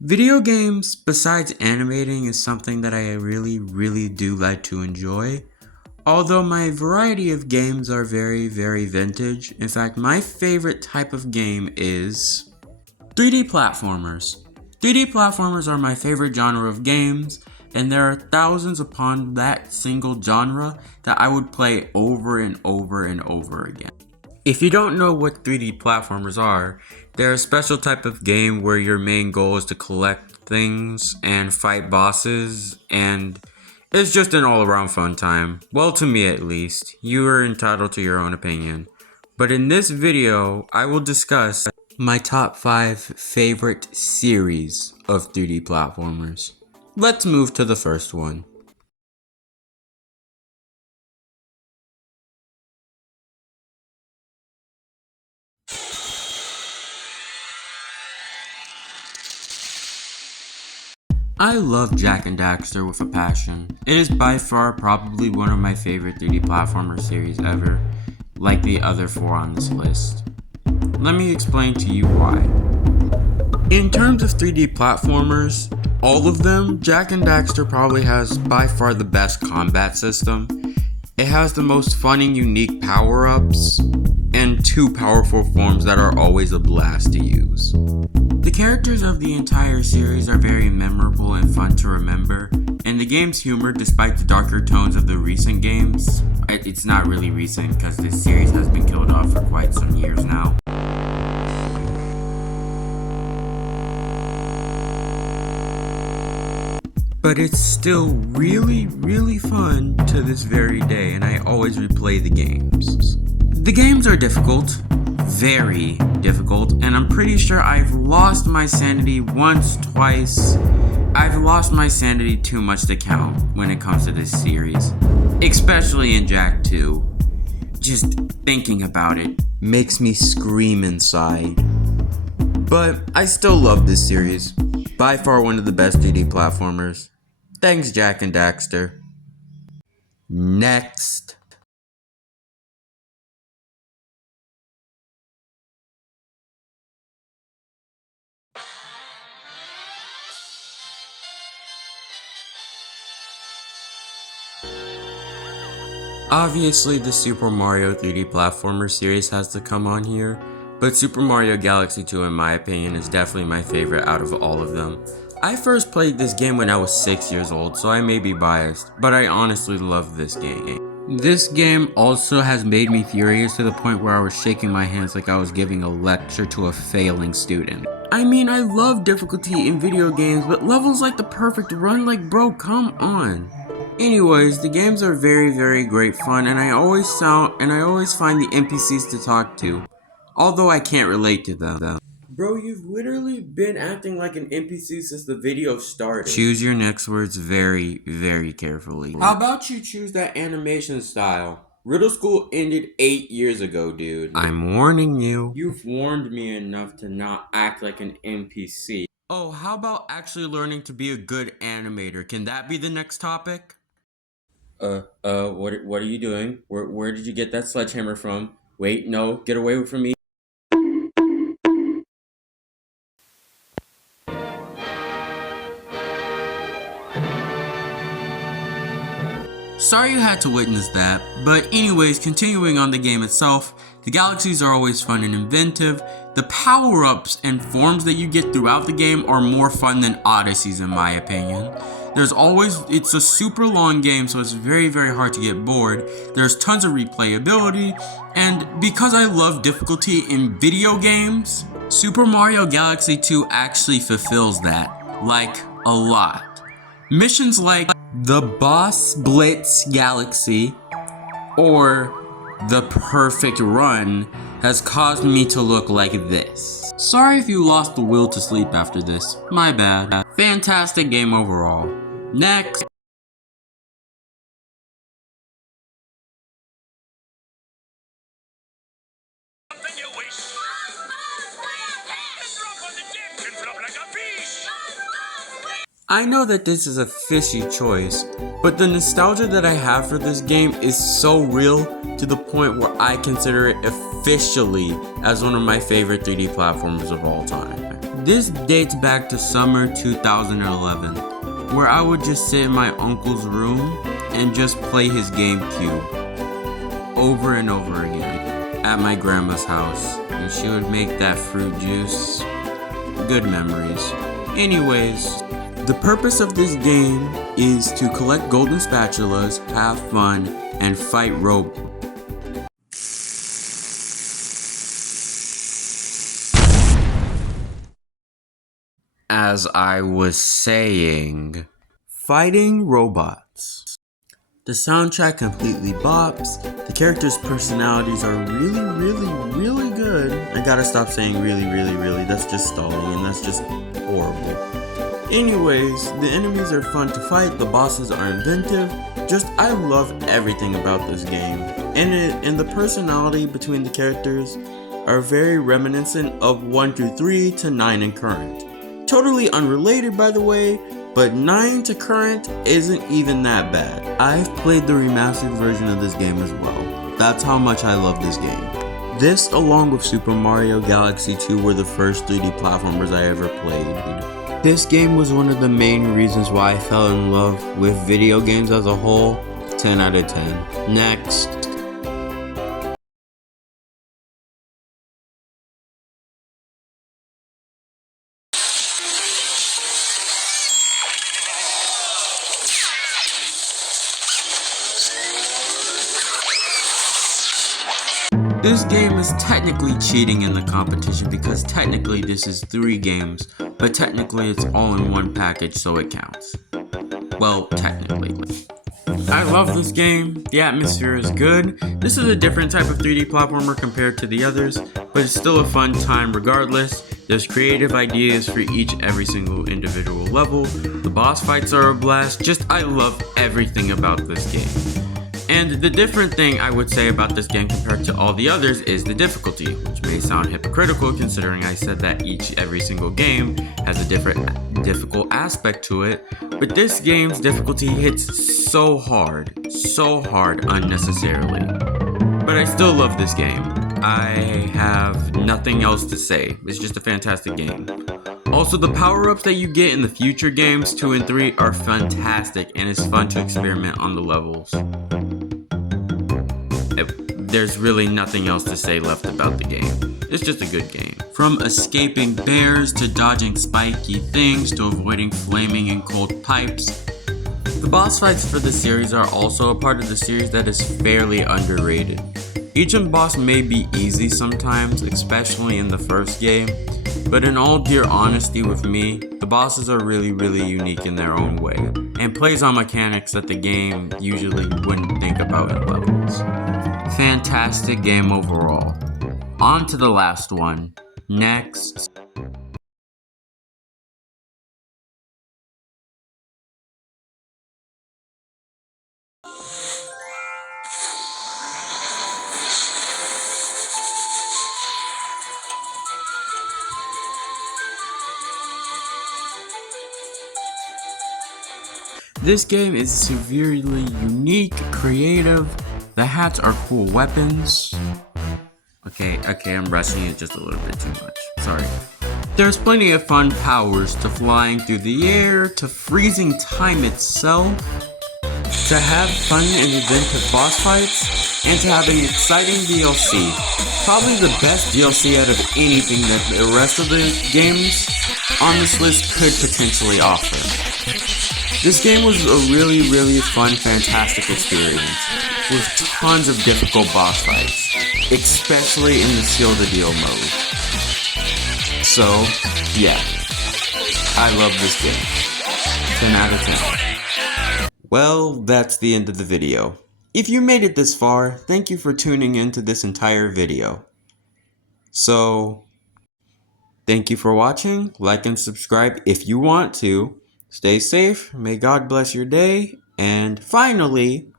Video games, besides animating, is something that I really do like to enjoy. Although my variety of games are very vintage. In fact, my favorite type of game is 3D platformers. 3D platformers are my favorite genre of games, and there are thousands upon that single genre that I would play over and over again. If you don't know what 3D platformers are, they're a special type of game where your main goal is to collect things and fight bosses, and it's just an all-around fun time. Well, to me at least. You are entitled to your own opinion. But in this video, I will discuss my top 5 favorite series of 3D platformers. Let's move to the first one. I love Jak and Daxter with a passion. It is by far probably one of my favorite 3D platformer series ever, like the other 4 on this list. Let me explain to you why. In terms of 3D platformers, all of them, Jak and Daxter probably has by far the best combat system. It has the most fun and unique power-ups, and 2 powerful forms that are always a blast to use. The characters of the entire series are very memorable and fun to remember, and the game's humor, despite the darker tones of the recent games, it's not really recent because this series has been killed off for quite some years now. But it's still really fun to this very day, and I always replay the games. The games are difficult, very difficult, and I'm pretty sure I've lost my sanity once, twice. I've lost my sanity too much to count when it comes to this series, especially in Jak 2. Just thinking about it makes me scream inside. But I still love this series. By far one of the best 3D platformers. Thanks, Jak and Daxter. Next. Obviously, the Super Mario 3D platformer series has to come on here, but Super Mario Galaxy 2, in my opinion, is definitely my favorite out of all of them. I first played this game when I was 6 years old, so I may be biased, but I honestly love this game. This game also has made me furious to the point where I was shaking my hands like I was giving a lecture to a failing student. I mean, I love difficulty in video games, but levels like the perfect run, like bro, come on. Anyways, the games are very great fun, and I always find the NPCs to talk to, although I can't relate to them. Bro, you've literally been acting like an NPC since the video started. Choose your next words very carefully. How about you choose that animation style? Riddle School ended 8 years ago, dude. I'm warning you. You've warned me enough to not act like an NPC. Oh, how about actually learning to be a good animator? Can that be the next topic? What are you doing? Where did you get that sledgehammer from? Wait, no, get away from me. Sorry you had to witness that, but anyways, continuing on the game itself, the galaxies are always fun and inventive. The power-ups and forms that you get throughout the game are more fun than Odysseys in my opinion. It's a super long game, so it's very hard to get bored. There's tons of replayability, and because I love difficulty in video games, Super Mario Galaxy 2 actually fulfills that, like, a lot. Missions like the Boss Blitz Galaxy or the Perfect Run has caused me to look like this. Sorry if you lost the will to sleep after this, my bad. Fantastic game overall. Next. I know that this is a fishy choice, but the nostalgia that I have for this game is so real to the point where I consider it officially as one of my favorite 3D platformers of all time. This dates back to summer 2011, where I would just sit in my uncle's room and just play his GameCube over and over again at my grandma's house, and she would make that fruit juice. Good memories. Anyways, the purpose of this game is to collect golden spatulas, have fun, and fight robots. As I was saying, fighting robots. The soundtrack completely bops. The characters' personalities are really good. I gotta stop saying really. That's just stalling and that's just horrible. Anyways, the enemies are fun to fight. The bosses are inventive. I love everything about this game. And the personality between the characters are very reminiscent of 1 through 3 to 9 and current. Totally unrelated, by the way, but 9 to current isn't even that bad. I've played the remastered version of this game as well. That's how much I love this game. This, along with Super Mario Galaxy 2, were the first 3D platformers I ever played. This game was one of the main reasons why I fell in love with video games as a whole. 10 out of 10. Next. This game is technically cheating in the competition because technically this is 3 games, but technically it's all in one package, so it counts. Well, technically. I love this game. The atmosphere is good. This is a different type of 3D platformer compared to the others, but it's still a fun time regardless. There's creative ideas for every single individual level. The boss fights are a blast. I love everything about this game. And the different thing I would say about this game compared to all the others is the difficulty, which may sound hypocritical considering I said that every single game has a difficult aspect to it, but this game's difficulty hits so hard unnecessarily. But I still love this game. I have nothing else to say. It's just a fantastic game. Also, the power-ups that you get in the future games 2 and 3 are fantastic, and it's fun to experiment on the levels. There's really nothing else to say left about the game. It's just a good game. From escaping bears to dodging spiky things to avoiding flaming and cold pipes. The boss fights for the series are also a part of the series that is fairly underrated. Each boss may be easy sometimes, especially in the first game, but in all dear honesty with me, the bosses are really unique in their own way, and plays on mechanics that the game usually wouldn't think about in levels. Fantastic game overall. On to the last one. Next. This game is severely unique, creative. The hats are cool weapons. Okay, I'm rushing it just a little bit too much. Sorry. There's plenty of fun powers, to flying through the air, to freezing time itself, to have fun and inventive boss fights, and to have an exciting DLC. Probably the best DLC out of anything that the rest of the games on this list could potentially offer. This game was a really fun, fantastic experience, with tons of difficult boss fights, especially in the Seal the Deal mode. So, yeah, I love this game. 10 out of 10. Well, that's the end of the video. If you made it this far, thank you for tuning into this entire video. So, thank you for watching, like and subscribe if you want to. Stay safe, may God bless your day, and finally,